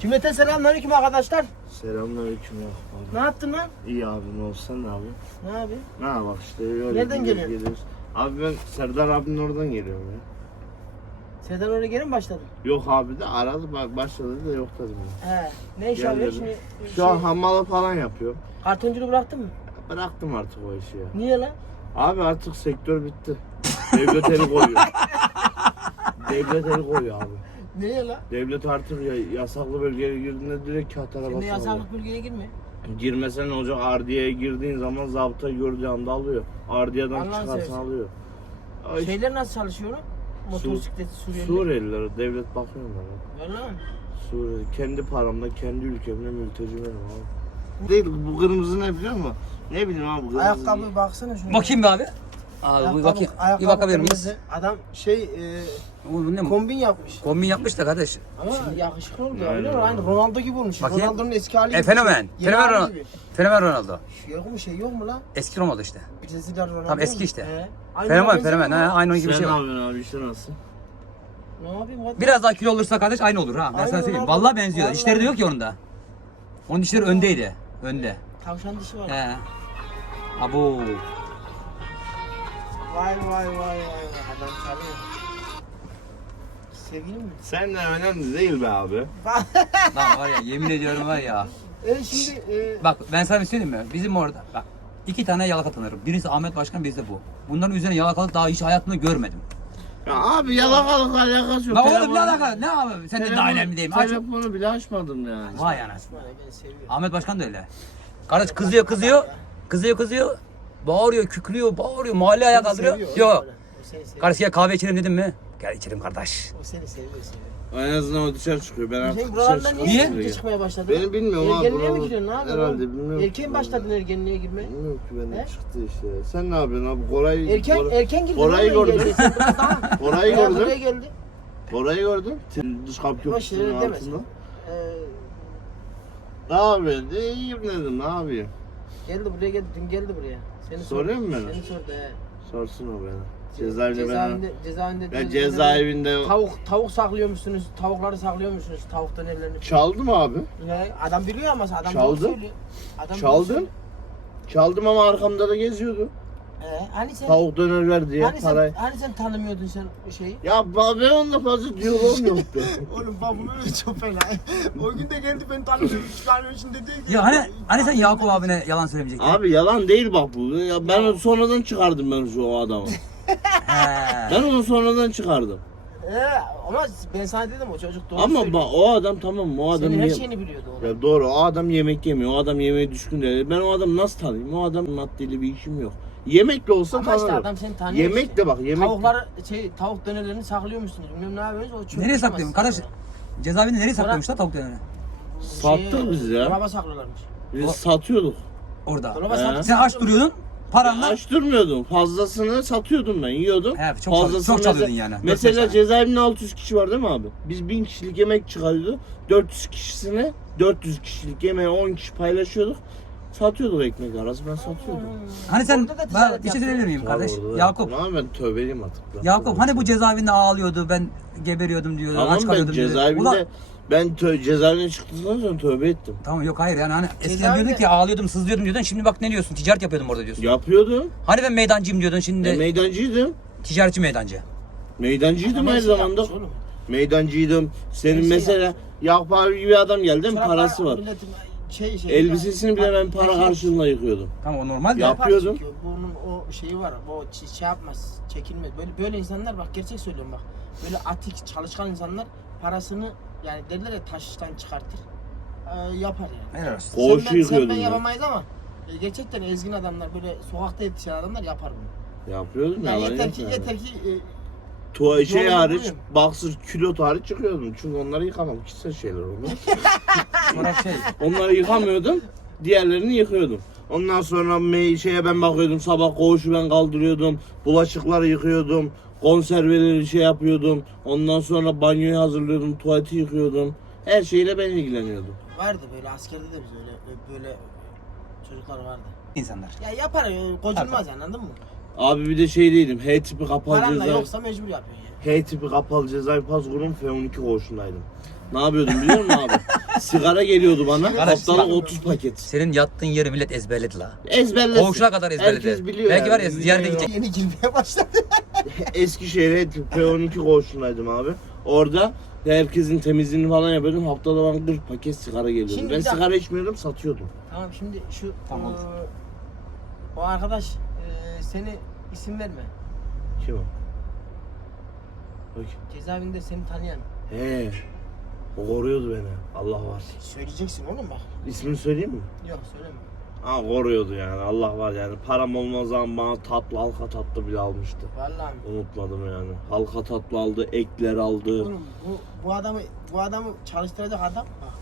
Cümleten selamünaleyküm arkadaşlar. Selamünaleyküm ya. Abi. Ne yaptın lan? İyi abi ne olsan ne abi? Ne abi? Ne bak işte öyle Nereden geliyorsun? geliyoruz. Abi ben Serdar abinin oradan geliyorum ya. Serdar oraya geri mi başladın? Yok abi de aradı bak başladı da yok dedim ya. He. Ne iş dedim. şimdi? Şu an hammalı falan yapıyorum. Kartonculuğu bıraktın mı? Bıraktım artık o işi ya. Niye lan? Abi artık sektör bitti. Devlet eli koyuyor. Devlet eli koyuyor abi. Niye lan? Devlet artık ya, yasaklı bölgeye girdiğinde direkt kağıt Şimdi arabası alıyor. yasaklık bölgeye girme. Girmesen ne olacak? Ardiye'ye girdiğin zaman zabıta gördüğü anda alıyor. Ardiye'den Allah'ını çıkarsan seversen. alıyor. Ay, Şeyler nasıl çalışıyor? Motosikleti Suriyeli. Suriyeliler devlet bakıyor onlara. Valla. Suriyeli. Kendi paramda kendi ülkemde mülteci benim abi. Değil bu kırmızı ne biliyor musun? Ne bileyim abi bu kırmızı. Ayakkabı baksana şuna. Bakayım bir abi. Abi Ayakkabı, bir bakayım. Bir bakabilir miyiz? Adam şey e, Bu ne? kombin yapmış. Kombin yapmış da kardeş. Ama yakışıklı oldu ya. Aynen? Aynı. Ronaldo gibi olmuş. Bakayım. Ronaldo'nun eski hali E gibi. fenomen. Yeni Fenomen Ronaldo. gibi. Fenomen Ronaldo. Yok mu şey yok mu lan? Eski Ronaldo işte. Brezilya Ronaldo. Tam eski işte. He. Aynı Fenomen fenomen. Ha, aynı onun Sen gibi şey ne var. yapıyorsun abi işte nasıl? Ne yapayım hadi. Biraz daha kilo olursa kardeş aynı olur ha. Ben sana söyleyeyim. Vallahi benziyor. Vallahi. Dişleri de yok ya onun da. Onun dişleri öndeydi. Önde. Tavşan dişi var. He. Abo. Vay vay vay vay. Adam çalıyor. Sevgilim mi? Sen de önemli değil be abi. Lan var ya yemin ediyorum var ya. e şimdi e, Bak ben sana bir şey söyleyeyim mi? Bizim orada bak iki tane yalaka tanırım. Birisi Ahmet Başkan birisi de bu. Bunların üzerine yalakalık daha hiç hayatımda görmedim. Ya abi yalakalık alakası yok. Lan oğlum Telefonu- ne alaka? Ne abi? Sen de telefonu- daha önemli değil mi? Aç. Telefonu bile açmadım yani. Vay anasını. İsmail beni seviyor. Ahmet Başkan da öyle. Kardeş kızıyor kızıyor. Kızıyor kızıyor. Bağırıyor, kükrüyor, bağırıyor. Mahalle ayağa kaldırıyor. Seviyor, Yok. Seni gel kahve içelim dedim mi? Gel içelim kardeş. O seni seviyor seviyor. En azından o dışarı çıkıyor. Ben artık dışarı buralardan niye çıkmaya başladın? Benim bilmiyorum abi, Ergenliğe mi gidiyorsun abi? herhalde bilmiyorum. Erken başladın ergenliğe girmeye. Bilmiyorum ki benden He? çıktı işte. Sen ne yapıyorsun abi? Koray, Erken Koray- erken girdin. Orayı oğlum gördüm. ergenliğe. Sen biraz daha- Orayı Veya gördüm. Buraya geldi. Koray'ı gördüm. Dış kapı köprüsünün altında. Ee, Ne yapıyorsun? De iyiyim dedim. Ne yapayım? geldi buraya geldi. Dün geldi buraya. Seni Soruyor mu beni? Seni sordu he. Sorsun o beni. Cezaevinde ben... cezaevinde, cezaevinde, Ya cezaevinde- cezaevinde... Tavuk tavuk saklıyormuşsunuz. Tavukları saklıyormuşsunuz. Tavuk dönerlerini. Çaldım abi. Ne? Adam biliyor ama adam Çaldı. Adam Çaldım. Çaldım ama arkamda da geziyordu. Ee, hani sen Tavuk döner ver diye hani sen, parayı. hani sen tanımıyordun sen o şeyi? Ya ben onunla fazla diyalogum yoktu. Oğlum bunu öyle çok fena. o gün de geldi beni tanıyor. Üç tane içinde değil ki. Ya hani hani sen Yakup abine yalan söylemeyecektin? abi yalan değil bak bu. Ya ben onu sonradan çıkardım ben şu o adamı. He. Ben onu sonradan çıkardım. Ee, ama ben sana dedim o çocuk doğru Ama söylüyor. bak o adam tamam o adam Senin her ye- şeyini biliyordu o. Ya doğru o adam yemek yemiyor. O adam yemeğe düşkün değil. Ben o adamı nasıl tanıyayım? O adam maddeyle bir işim yok. Yemekle olsa Ama işte tanırım. adam seni tanıyor Yemek işte. de bak yemek. Tavukları şey tavuk dönerlerini saklıyormuşsunuz. Bilmem ne yapıyorsunuz o çöp Nereye çıkmaz saklıyorum? Kardeş cezaevinde nereye saklıyormuşlar tavuk dönerini? Sattık Şeye, biz ya. Dolaba saklıyorlarmış. Biz satıyorduk. Orada. Dolaba He. saklıyorlarmış. Sen aç duruyordun. Paranla. Aç durmuyordum. Fazlasını satıyordum ben. Yiyordum. He, çok çal- Fazlasını çok çalıyordun yani. Dört beş Mesela tane. cezaevinde 600 kişi var değil mi abi? Biz 1000 kişilik yemek çıkarıyordu. 400 kişisine 400 kişilik yemeği 10 kişi paylaşıyorduk. Satıyorduk ekmek arası ben satıyordum. Hani sen Orada da ben ticaret bir şey söyleyebilir miyim kardeş? Tabii orada. Yakup. Ama ben tövbeliyim artık. Yakup hani bu cezaevinde ağlıyordu ben geberiyordum diyordu. Tamam aç ben kalıyordum diyordu. cezaevinde Ulan- ben tö- cezaevinden çıktıktan sonra tövbe ettim. Tamam yok hayır yani hani eskiden Cezaevinde- diyordun ki ağlıyordum sızlıyordum diyordun şimdi bak ne diyorsun ticaret yapıyordum orada diyorsun. Yapıyordum. Hani ben meydancıyım diyordun şimdi Ben meydancıydım. ticaretçi meydancı. Meydancıydım her zamanda. yapmış oğlum. Meydancıydım. Senin şeyi mesela Yakup abi gibi adam geldi değil mi? Parası var. Şey, şey, Elbisesini bile ben para şey- karşılığında yıkıyordum. Tamam o normal de. Yap. yapıyordum. Çekiyor. Bunun o şeyi var. Bu ç- şey yapmaz. Çekilmez. Böyle böyle insanlar bak gerçek söylüyorum bak. Böyle atik çalışkan insanlar parasını yani derler ya taştan çıkartır. Ee, yapar yani. Helal olsun. Koğuşu sen ben, sen yıkıyordum ben yapamayız ama e, gerçekten ezgin adamlar böyle sokakta yetişen adamlar yapar bunu. Yapıyordum Yani yalan yeter ki yani. yeter ki e, Tuva şey hariç, buluyorum. baksır külot hariç çıkıyordum. Çünkü onları yıkamam. Kişisel şeyler onlar. Sonra şey onları yıkamıyordum. Diğerlerini yıkıyordum. Ondan sonra me- şeye ben bakıyordum. Sabah koğuşu ben kaldırıyordum. Bulaşıkları yıkıyordum. Konserveleri şey yapıyordum. Ondan sonra banyoyu hazırlıyordum. Tuvaleti yıkıyordum. Her şeyle ben ilgileniyordum. vardı böyle askerde de biz öyle böyle çocuklar vardı. insanlar. Ya yapar e, gocunmaz yani anladın mı? Abi bir de şey değilim. H tipi kapalı Paran da cezaevi. yoksa mecbur yapıyorsun yani. H tipi kapalı cezaevi pas kurum F12 koğuşundaydım. Ne yapıyordum biliyor musun abi? sigara geliyordu bana. Arkadaş, Haftalık 30 paket. Senin yattığın yeri millet ezberledi la. Ezberlesin. Komşuna kadar ezberledi. Herkes biliyor Belki yani. var ya ziyarete gidecek. Yeni girmeye başladı. Eskişehir'e P12 koğuşundaydım abi. Orada herkesin temizliğini falan yapıyordum. Haftada bana 40 paket sigara geliyordu. Şimdi ben bir dakika. sigara içmiyordum, satıyordum. Tamam şimdi şu Tamam. eee, o arkadaş eee, seni isim verme. Kim o? Bak. Cezaevinde seni tanıyan. He. O koruyordu beni. Allah var. Söyleyeceksin oğlum bak. İsmini söyleyeyim mi? Yok söyleme. Ha koruyordu yani. Allah var yani. Param olmaz zaman bana tatlı, halka tatlı bile almıştı. Vallahi. Unutmadım yani. Halka tatlı aldı, ekler aldı. Oğlum bu, bu adamı bu adamı çalıştıracak adam bak.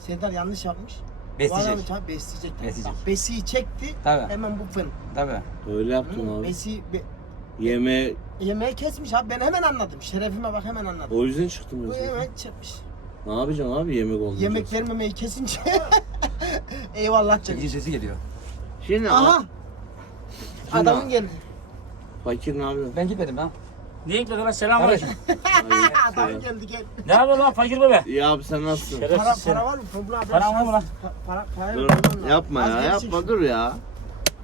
Serdar yanlış yapmış. Besleyecek. adamı tabii besleyecek. Besleyecek. Bak, besiyi çekti. Tabii. Hemen bu fın. Tabii. Öyle yaptın Hı, abi. Besi be, Yeme yemeği kesmiş abi ben hemen anladım. Şerefime bak hemen anladım. o yüzden çıktım Bu ya. hemen çıkmış. Ne yapacaksın abi yemek olmayacak. Yemek vermemeyi kesince. Eyvallah canım. Çekici sesi geliyor. Şimdi Aha. Adamın geldi. Fakir ne yapıyor? Ben gitmedim lan. Niye lan? Selam aleyküm. Adamın geldi gel. Ne yapıyorsun lan fakir bebe? İyi abi sen nasılsın? Para, Şerefsiz para seni. var mı? Bunu adam- Para var mı lan? Pa- Para, para Dur, yapma ya yapma dur ya.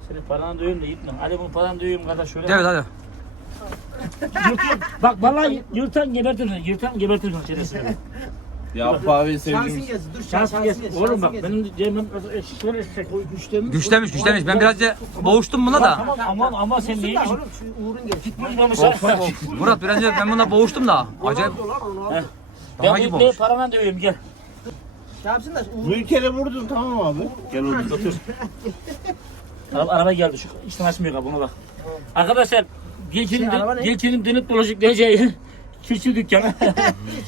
Senin paranı döveyim de gitme. Hadi bunu paranı döveyim kardeş şöyle. Evet hadi. Yırtın. Bak vallahi yırtan gebertirsin. Yırtan gebertirsin şerefsiz. Yakup abi Şansın gelsin. Dur Şans şansın gelsin. gelsin. Oğlum şansın bak gelsin. benim cebimden şöyle çek. Güçlemiş. Güçlemiş güçlemiş. Ben birazcık boğuştum buna da. Aman aman aman sen neymiş? Oğlum şu Uğur'un gelsin. Tutmamış ha. Murat biraz önce ben buna boğuştum da. Acayip. Heh. daha Ben gibi bu ne olmuş. paranı döveyim gel. Şey yapsın da Bu Uğur. ülkede vurdun tamam abi. Gel otur. Otur. Araba, araba geldi şu içten açmıyor kapını bak. Arkadaşlar Dilçin'in Şey, araba ne? Dönüp dolaşık diyeceği Çiftçi dükkanı.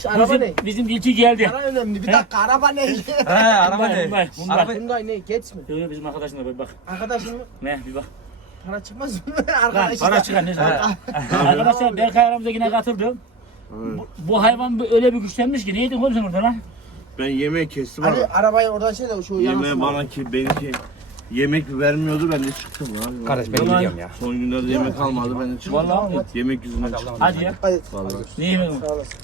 Şu araba ne? bizim, bizim dilçi geldi. Para önemli. Bir dakika araba ne? He araba Bunlar, ne? bunlar, bunlar. Araba Hyundai ne? Geç mi? Yok yok bizim arkadaşına bak bak. Arkadaşım Ne bir bak. para çıkmaz mı? Lan Arkadaşı para da- çıkar ne zaman? Arkadaşlar Berkay aramıza yine katıldı. Bu, bu hayvan bir- öyle bir güçlenmiş ki neydi oğlum sen orada lan? Ben yemeği kestim abi. arabayı oradan şey de şu Yemeği bana ki benimki yemek vermiyordu ben de çıktım abi. Kardeş ben gidiyorum ya. Son günlerde yemek almadı ben de çıktım. Vallahi Yemek yüzünden çıktım. hadi ya. Hadi. Vallahi. Sağ olasın.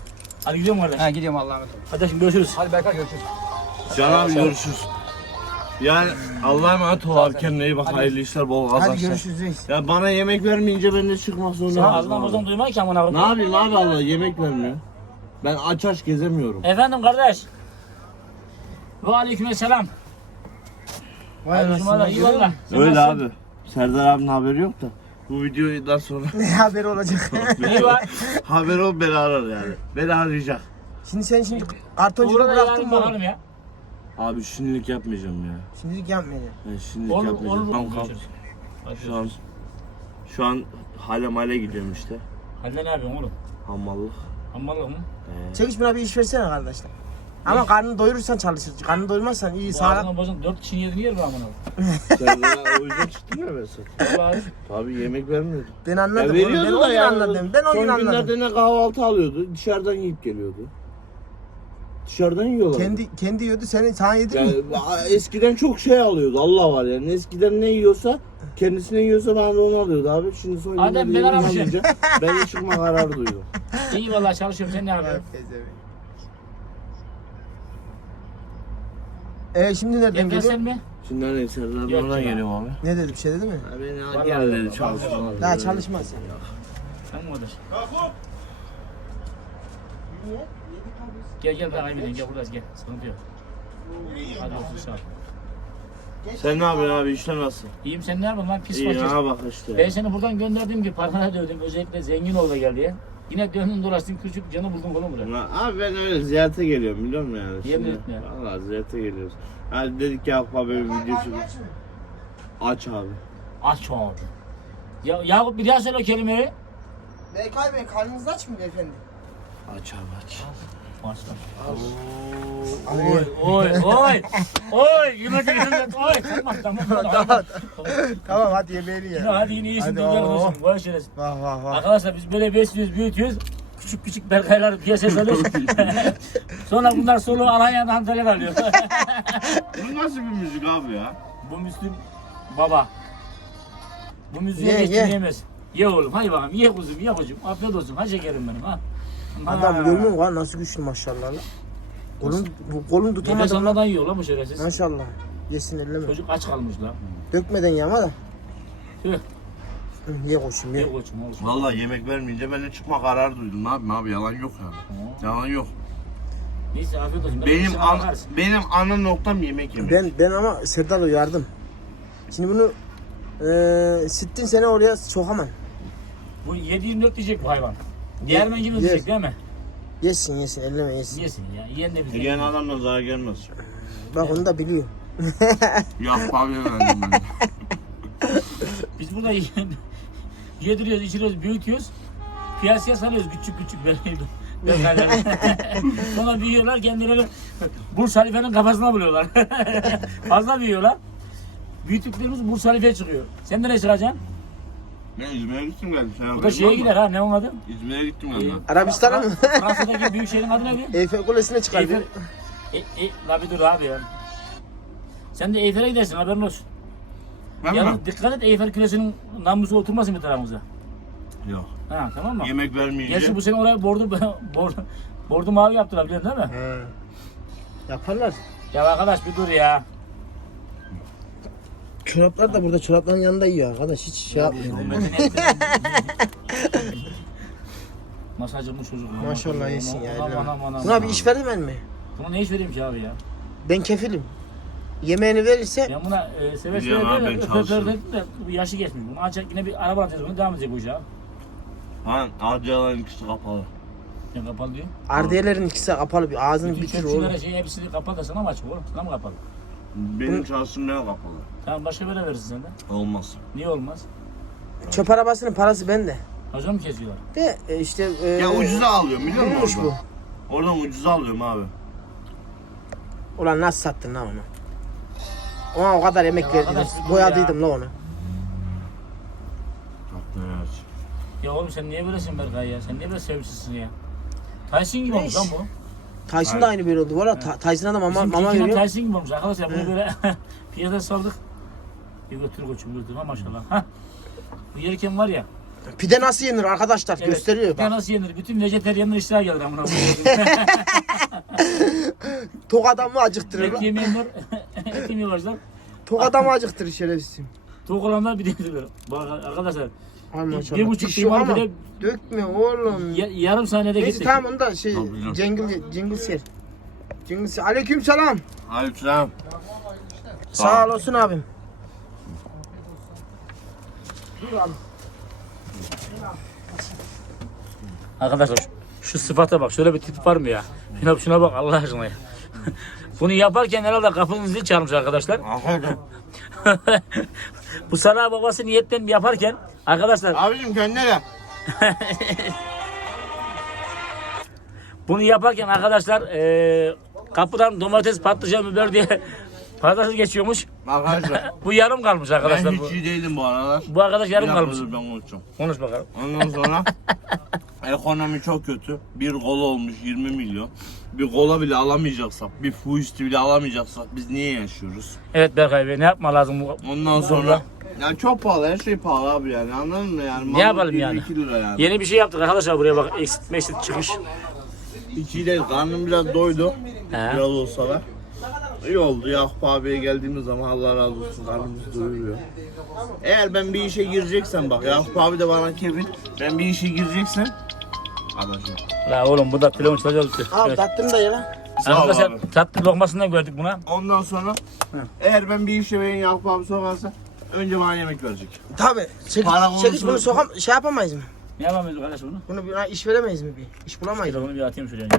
Hadi gidiyorum kardeş. He gidiyorum Allah'a emanet. Kardeşim görüşürüz. Hadi Berkay görüşürüz. Can abi görüşürüz. Yani Allah'a emanet ol abi kendine iyi bak hayırlı işler bol Hadi kazançlar. görüşürüz reis. Ya bana yemek vermeyince ben de çıkmak zorunda Sen kaldım ağzından abi. bozan duyma ki amına Ne koyayım. yapayım abi Allah yemek vermiyor. Ben aç aç gezemiyorum. Efendim kardeş. Ve aleyküm selam. Vay anasını. iyi valla. Sen Öyle abi. Serdar abinin haberi yok da. Bu videodan sonra Ne haberi olacak? İyi var. haber ol beni arar yani. Beni arayacak. Şimdi sen şimdi kartonculuğu Burada bıraktın yarın mı? bakalım ya. Abi şimdilik yapmayacağım ya. Şimdilik yapmayacağım. Ben şimdilik Olur yapmayacağım. olur. Tamam, kalk. Şu an şu an hale male gidiyorum işte. Halde ne yapıyorsun oğlum? Hamallık. Hammallık mı? Çekiş buna bir iş versene kardeşler. Ama karnını doyurursan çalışırsın. Karnını doyurmazsan iyi sağlam. ağzından bozan dört kişinin yerini yer bu amına. Serdar o yüzden çıktım ya ben sana. Vallahi. Tabii yemek vermiyordu. Ben Ya anladım. oğlum, ben veriyordu o da gün ya. anladım. Ben o gün Son anladım. günlerde ne kahvaltı alıyordu. Dışarıdan yiyip geliyordu. Dışarıdan yiyorlar. Kendi kendi yiyordu seni sana yedi mi? Yani eskiden çok şey alıyordu. Allah var yani. Eskiden ne yiyorsa kendisine yiyorsa bana da onu alıyordu abi. Şimdi son Adem, günlerde ben aramışım. alınca ben de çıkma kararı duydum. İyi vallahi çalışıyorum sen ne yapıyorsun? Ee şimdi nereden geliyor? sen mi? Şimdi nereye Serdar'dan Yok oradan geliyorum abi. Ne dedi bir şey dedi mi? Vallahi gel dedi vallahi. çalışma. Daha çalışmaz sen. Sen mi kardeş? Gel gel ben ayıp gel buradayız gel. Sıkıntı yok. Hadi otur sağ ol. Sen ne yapıyorsun abi işler nasıl? İyiyim sen ne yapıyorsun lan pis İyi fakir. ha bak işte. Ben seni buradan gönderdim ki parana dövdüm. Özellikle zengin ol da geldi ya. Yine döndün dolaştın küçük canı buldun oğlum buraya. Ulan Abi ben öyle ziyarete geliyorum biliyor musun yani? Yemin etme ya. Vallahi ziyarete geliyoruz. Hadi dedik ya Yakup abi bir video çekelim. Aç abi. Aç abi. Ya Yakup bir daha söyle o kelimeyi. Beykay Bey karnınız aç mı beyefendi? Aç abi aç. Lan. Oy oy oy. Oy yumurta getirdim. Oy tamam tamam. tamam. Tamam hadi yemeğini Yine hadi yine iyisin Hadi, dünya oo. olsun. Boş şerefsiz. Vah vah vah. Arkadaşlar biz böyle besliyoruz, büyütüyoruz. Küçük küçük berkaylar piyasaya salıyoruz. Sonra bunlar soluğu Alanya'da Antalya'da alıyor. Bu nasıl bir müzik abi ya? Bu Müslüm baba. Bu müziği Ye, geç ye. Ye oğlum hadi bakalım ye kuzum ye kuzum. Afiyet olsun ha şekerim benim ha. Adam görmüyor musun lan nasıl güçlü maşallah lan. Kolun, bu kolun de tutamadım lan. sonradan yiyor lan bu şerefsiz. Maşallah. Yesin elleme. Çocuk aç kalmış lan. Dökmeden yama da. Tüh. Hı, Ye koçum ye. Ye koçum olsun. Vallahi yemek vermeyince ben de çıkma kararı duydum. Ne yapayım abi yalan yok yani. Yalan yok. Neyse afiyet olsun. Ben Benim an, benim ana noktam yemek yemek. Ben ben ama Serdar uyardım. Şimdi bunu eee sittin sene oraya sokamam. Bu 7-24 diyecek bu hayvan. Diğermen gibi Yes. diyecek değil mi? Yesin yesin elleme yesin. Yesin ya. Yiyen de bize. Yiyen adamla zarar gelmez. Bak onu da biliyor. Yap abi ben. Biz burada yiyen- yediriyoruz, içiriyoruz, büyütüyoruz. Piyasaya salıyoruz küçük küçük böyle. Sonra büyüyorlar kendileri Bursa Halife'nin kafasına buluyorlar. Fazla büyüyorlar. Büyüttüklerimiz Bursa Halife'ye çıkıyor. Sen nereye çıkacaksın? Ben İzmir'e gittim geldim. Sen Bu da şeye gider ha ne onun adı? İzmir'e gittim geldim. Arabistan'a mı? Fransa'daki büyük şehrin adı neydi? Eyfel Kulesi'ne çıkar. Eyfel. E, e, la bir dur abi ya. Sen de Eyfel'e gidersin haberin olsun. Ben mi? Yalnız dikkat et Eyfel Kulesi'nin namusu oturmasın bir tarafımıza. Yok. Ha tamam mı? Yemek vermeyince. Gerçi bu sene oraya bordu, bordu, bordu mavi yaptılar biliyorsun değil mi? He. Yaparlar. Ya arkadaş bir dur ya. Çoraplar da burada çorapların yanında yiyor arkadaş. Hiç şey yapmıyor. Masajımı çocuk. Maşallah iyisin ya. Aman aman aman. Buna bir iş verdim ben mi? Buna ne iş vereyim ki abi ya? Ben kefilim. Yemeğini verirse Ben buna e, seve Biliyorum seve abi, ben de çalışırım. de bu yaşı geçmiş. Bunu ancak yine bir araba alacağız bunu devam edecek bu ya. Lan Adyaların ikisi kapalı. Ben kapalı diyor. ardiyelerin ikisi kapalı bir ağzını Bütün bitir oğlum. çöpçülere şey hepsini kapat da sana mı açık oğlum? Sana mı kapalı? Benim çalıştığım yer kapalı. Tamam başka böyle verirsin sen de. Olmaz. Niye olmaz? Çöp arabasının parası bende. Hacı mı kesiyorlar? De e, işte e, Ya ucuza alıyorum biliyor musun Neymiş bu? oradan? Ucuza alıyorum abi. Ulan nasıl sattın lan onu? Ona o kadar emek Ya verdim. arkadaş, bu Boyadıydım lan onu. Evet. Ya oğlum sen niye böylesin Berkay ya? Sen niye böyle sevimsizsin ya? Tyson gibi olmuş lan bu. Tyson da aynı böyle oldu. Valla Ta- Tyson'a da mama, Bizim mama Tekin'e veriyor. Tyson gibi olmuş arkadaşlar. Bunu böyle piyasaya saldık. Bir götür koçum götür ha maşallah. Hah. Bu yerken var ya. Pide nasıl yenir arkadaşlar evet, gösteriyor. Bak. nasıl yenir? Bütün vejeteryanlar iştah geldi amına koyayım. Tok adamı acıktırır Et lan. yemeyenler et yemiyorlar. Tok adamı acıktırır şerefsizim. Tok olanlar bir de. Bak arkadaşlar Ay maşallah. bir buçuk kıymalı ama pide Dökme oğlum. ya- yarım saniyede Neyse gitti. tamam onu da şey Tabii canım. Cengiz Cengiz yer. Cengiz yer. Aleyküm selam. Aleykümselam. Sağ olasın abim. Arkadaşlar şu- şu sıfata bak şöyle bir tip var mı ya? Şuna, şuna bak Allah aşkına ya. Bunu yaparken herhalde kapının zil çalmış arkadaşlar. Bu Salah babası niyetten yaparken arkadaşlar Abicim gönder bunu yaparken arkadaşlar eee, kapıdan domates patlıcan biber diye patates geçiyormuş. Arkadaşlar Bu yarım kalmış ben arkadaşlar bu. hiç iyi değilim bu aralar. Bu arkadaş yarım kalmış. ben konuşacağım. Konuş bakalım. Ondan sonra ekonomi çok kötü. Bir kola olmuş 20 milyon. Bir kola bile alamayacaksak, bir fuisti bile alamayacaksak biz niye yaşıyoruz? Evet Berkay Bey ne yapma lazım bu? Ondan sonra ya çok pahalı her şey pahalı abi yani anladın mı yani? Ne yapalım yani? 22 lira yani. Yeni bir şey yaptık arkadaşlar buraya bak eksit meşit iyi değil karnım biraz doydu. He. Biraz olsa da. İyi oldu Yakup abiye geldiğimiz zaman Allah razı olsun karnımız doyuruyor. Eğer ben bir işe gireceksem bak Yakup abi de bana Kevin ben bir işe gireceksem Adaşım. La oğlum burada telefon çalacağız. Al Evet. tattım da ya lan. Sağ ol Arkadaşlar abi. tatlı lokmasından gördük buna. Ondan sonra eğer ben bir işe beni Yakup abi sokarsa önce bana yemek verecek. Tabi. Çekiç, Para çekiç bunu sokam şey yapamayız mı? Ne yapamıyoruz arkadaş bunu? Bunu bir iş veremeyiz mi bir? İş bulamayız mı? Telefonu bir atayım şuraya. önce.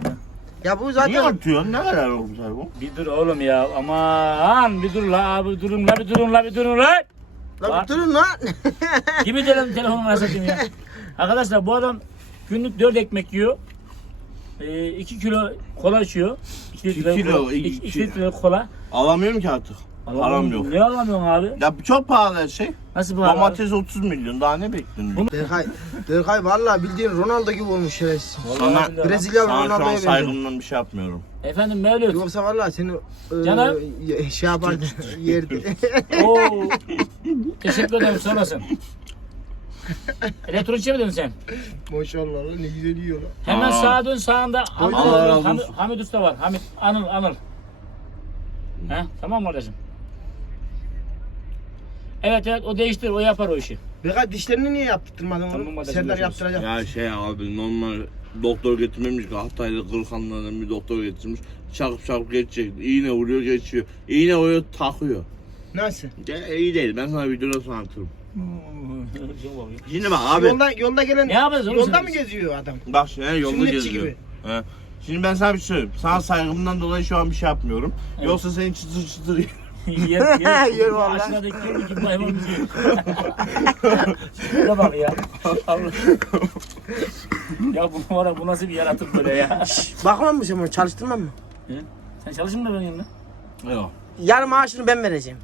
Ya bu Niye zaten atıyorsun? Ne kadar olmuş abi bu? Bir dur oğlum ya aman bir dur la abi durun la bir durun la bir durun la. Lan bir durun lan. Kimi telefon telefonuna satayım ya. Arkadaşlar bu adam günlük 4 ekmek yiyor. 2 kilo kola içiyor. 2 İki kilo, kola. iki- 2 litre kola. Alamıyorum ki artık. Param yok. Ne alamıyorsun abi? Ya çok pahalı her şey. Nasıl bu abi? Domates 30 milyon daha ne bekliyorsun? Berkay, Berkay vallahi bildiğin Ronaldo gibi olmuş şerefsiz. Vallahi Sana-. Brezilya Sana şu an Ronaldo'ya benziyor. saygımdan bir şey yapmıyorum. Efendim Mevlüt. Yoksa vallahi seni e, Canım. y- şey yapardı yerdi. Oo. Teşekkür ederim sağ olasın. Elektronikçi mi dedin sen? Maşallah lan ne güzel yiyor lan. Hemen Aa. sağa dön sağında Hamit, Allah razı Hamit, olsun. Hamit Usta var. Hamit Anıl Anıl. He, tamam mı kardeşim? Evet evet o değiştir o yapar o işi. Beka dişlerini niye yaptırmadın Tamam, onu? hadi Serdar görüşürüz. yaptıracak. Ya şey abi normal doktor getirmemiş ki Hatay'da Kırıkhanlı'dan bir doktor getirmiş. Çakıp çakıp geçecek. İğne vuruyor geçiyor. İğne vuruyor takıyor. Nasıl? Ya iyi değil ben sana videoda sonra anlatırım. Şimdi bak abi. Yolda, yolda gelen Ne yapacağız oğlum yolda sen mı geziyor adam? Bak şimdi yolda Sünnetçi geziyor. gibi. He. Şimdi ben sana bir şey söyleyeyim. Sana saygımdan dolayı şu an bir şey yapmıyorum. Evet. Yoksa seni çıtır çıtır yer. yer, yer, Yer vallahi. Aşağıdaki yer gibi hayvan bizi. Şuna bak ya. Allah. ya bu ya, bu nasıl bir yaratık böyle ya. Bakmam mı sen bunu çalıştırmam mı? He? Sen çalışın mı benim yanımda? Yok. Yarın maaşını ben vereceğim.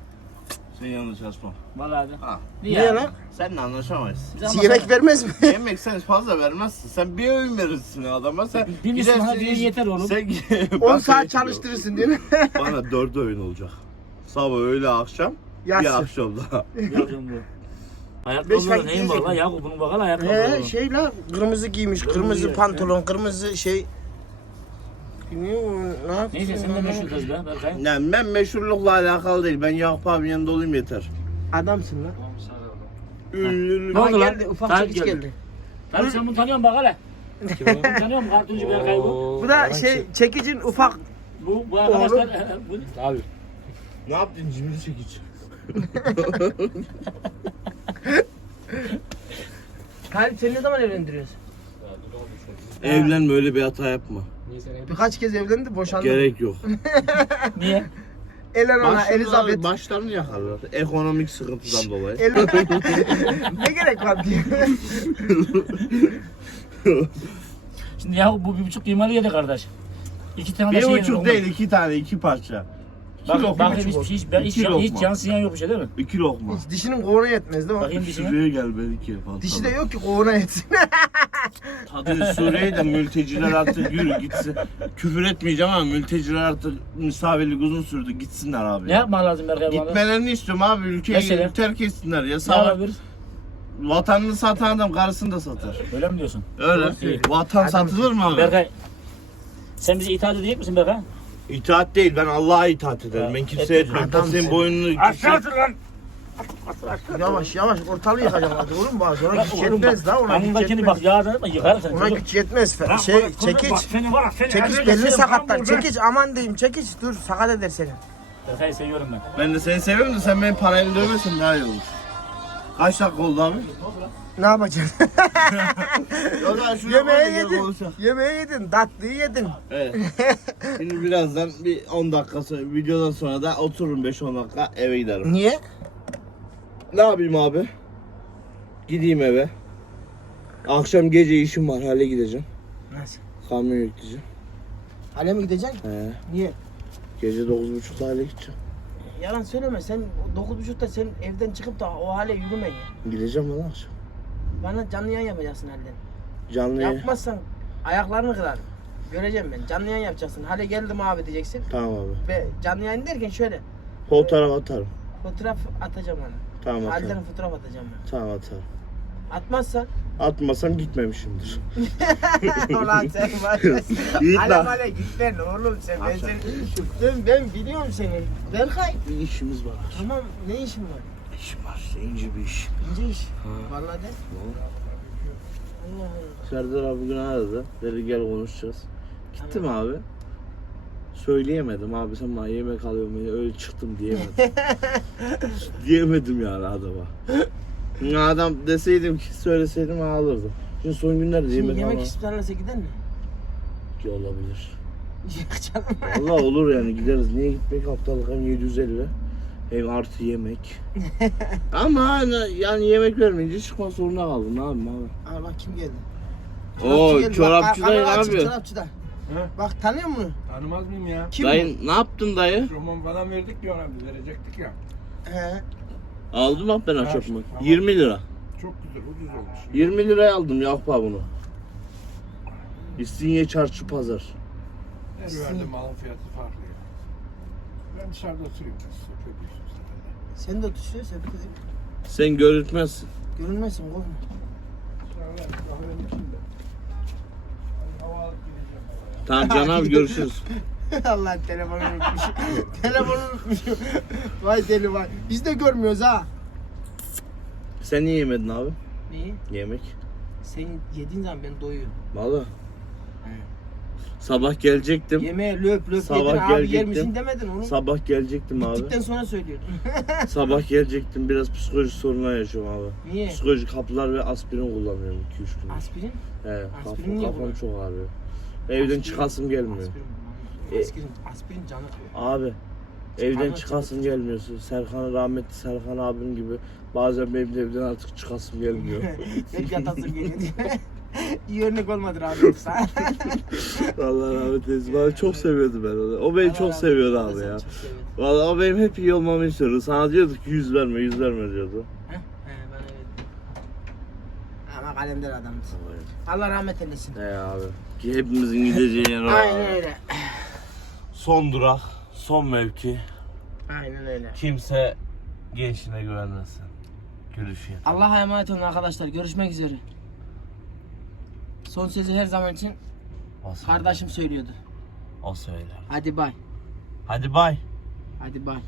Senin yanında çalışmam. Vallahi de. Ha. Niye, Niye abi? lan? Seninle anlaşamayız. Siz yemek vermez mi? Yemek sen fazla vermezsin. Sen bir öğün verirsin adama. Sen Bir iş- yeter oğlum. Sen 10 Bak, saat çalıştırırsın değil mi? Bana dört öğün olacak. Sabah, öğle, akşam. Yatsı. Bir akşam daha. Bu. Beş vakit neyin var lan? Yakup bunun bakal ayakkabı. He şey la kırmızı giymiş, kırmızı giyiyor. pantolon, kırmızı şey. Bilmiyorum ne yapıyorsun? Neyse sen de meşhur kız be Berkay. Yani ben meşhurlukla alakalı değil. Ben Yakup abinin yanında olayım yeter. Adamsın lan. Ünlü. Ne oldu lan? geldi, ufak çekiç geldi. geldi. Tabii sen bunu tanıyorsun bak hele. Bunu tanıyor musun? Kartuncu Berkay bu. Bu da şey çekicin ufak. Bu, bu arkadaşlar e, bu, Abi. Ne yaptın cimri çekiç? Talip seni ne zaman evlendiriyorsun? Evlenme öyle bir hata yapma. Birkaç kez evlendi boşandı. Gerek yok. niye? Eleanor, Başlarını, Elizabeth. başlarını yakarlar. Ekonomik sıkıntıdan dolayı. El... ne gerek var diye. Şimdi ya bu bir buçuk kıymalı yedi kardeş. İki tane de bir şey buçuk ondan. değil iki tane iki parça. Bak, lokma. bakayım hiç, hiç, hiç, hiç, İki lokma. hiç yansıyan yok bir şey değil mi? İki lokma. Hiç dişinin kovuna yetmez değil mi? Bakayım dişine. Şuraya gel belki. Fazla. Dişi de yok ki kovuna yetsin. Hadi Suriye'ye de mülteciler artık yürü gitsin. Küfür etmeyeceğim ama mülteciler artık misafirlik uzun sürdü gitsinler abi. Ne yapman lazım Berkay bana? Gitmelerini istiyorum abi ülkeyi Mesela? terk etsinler ya. Ne Sağ yapabiliriz? Vatanını satan adam karısını da satar. Öyle mi diyorsun? Öyle. Vatan satılır mı abi? Berkay. Sen bize itaat edecek misin Berkay? İtaat değil ben Allah'a itaat ederim. Ben kimseye Et- etmem. Adam- Senin boynunu Aşağıdır lan! yavaş yavaş ortalığı yıkacağım hadi oğlum bak ona güç yetmez la ona güç yetmez. bak yağdan ama yıkarım seni. Ona güç yetmez. Lan Şey bak, çekiç. Bak seni var ya, seni Çekiç geçirim, sakatlar. Çekiç aman diyeyim çekiç dur sakat eder seni. Berkay'ı seviyorum ben. Ben de seni seviyorum da sen beni parayla dövmesin daha iyi olur. Kaç dakika oldu abi? Ne yapacaksın? O yedin. konuşalım. Yemeği yedin. Tatlıyı yedin. Evet. Şimdi birazdan bir 10 dakika sonra videodan sonra da otururum 5-10 dakika eve giderim. Niye? Ne yapayım abi? Gideyim eve. Akşam gece işim var hale gideceğim. Nasıl? Kamyon yükleyeceğim. Hale mi gideceksin? He. Niye? Gece 9.30'da hale gideceğim. Yalan söyleme sen 9.30'da sen evden çıkıp da o hale yürüme ya. Gideceğim lan akşam. Bana canlı yayın yapacaksın halden. Canlı yayın. Yapmazsan ayaklarını kırarım. Göreceğim ben. Canlı yayın yapacaksın. Hale geldim abi diyeceksin. Tamam abi. Ve canlı yayın derken şöyle. Fotoğraf atarım. Fotoğraf atacağım ona. Tamam atarım. Halden fotoğraf atacağım Tamam atarım. ben. Atmazsan Atmasam gitmemişimdir. Ulan sen var ya. Yiğit Hale lan. hale git lan oğlum sen. Ben, seni, ben, ben biliyorum seni. Berkay. Bir işimiz var. Tamam ne işin var? İşim var. ince bir iş. İnce iş. Vallahi de. Allah Allah. Serdar abi bugün aradı. Dedi gel konuşacağız. Gittim abi. Söyleyemedim abi sen bana yemek alıyor mu? Öyle çıktım diyemedim. diyemedim yani adama. Ya Adam deseydim ki söyleseydim ağlardım. Şimdi son günlerde Şimdi yemek, yemek isterlerse gider mi? ki olabilir. Yok canım. Valla olur yani gideriz. Niye gitmek haftalık hem 750 hem artı yemek. Ama hani yani yemek vermeyince çıkma zorunda kaldım. Ne yapayım abi? Aa bak kim geldi? Oo geldi. Bak, çorapçı dayı ne kamera açık, yapıyor? Çorapçıda. He? Bak tanıyor musun? Tanımaz mıyım ya? Kim Dayı ne yaptın dayı? Roman bana verdik ya ona biz verecektik ya. bu? He. Aldım bak ben Ha, açıp mı? tamam. 20 lira. Çok güzel ucuz olmuş. 20 liraya aldım Yakup abi bunu. İstinye çarşı pazar. Her yerde malın fiyatı farklı ya. Ben dışarıda oturuyorum. Siz oturuyorsunuz zaten. Sen de oturuyorsun sen kızım. Sen alıp gideceğim havaya. Tamam Can abi görüşürüz. Allah telefonu unutmuşum. telefonu unutmuşum. vay deli vay. Biz de görmüyoruz ha. Sen niye yemedin abi? Neyi? Yemek. Sen yediğin zaman ben doyuyorum. Valla. Sabah gelecektim. Yemeğe löp löp Sabah yedin abi yer gelecektim. misin demedin onu. Sabah gelecektim abi. Bittikten sonra söylüyordun. Sabah gelecektim. Biraz psikolojik sorunlar yaşıyorum abi. Niye? Psikolojik haplar ve aspirin kullanıyorum 2-3 gündür. Aspirin? He, Aspirin kafam, niye kafam kullanıyorsun? çok ağrıyor. Evden Aspirin- çıkasım gelmiyor. Aspirin. E- Aspirin, aspirin canı koyuyor. Abi evden Çıkarma, çıkasım gelmiyor. Serkan rahmetli Serkan abim gibi bazen benim de evden artık çıkasım gelmiyor. Hep yatasın geliyor diye. İyi örnek olmadır abi yoksa. Allah rahmet eylesin. Bana çok seviyordu ben onu. O beni Allah çok rahmet seviyordu eylesin, abi ya. çok seviyordu. Valla o benim hep iyi olmamı istiyordu. Sana diyordu ki yüz verme yüz verme diyordu. Heh, he, ben öyle. Ama kalender adamdı. Allah rahmet eylesin. He abi. Ki hepimizin gideceği yer o Aynen öyle. Son durak, son mevki. Aynen öyle. Kimse gençine güvenmesin. Görüşü. Allah'a emanet olun arkadaşlar. Görüşmek üzere. Son sözü her zaman için O kardeşim söylüyordu. O söyler. Hadi bay. Hadi bay. Hadi bay.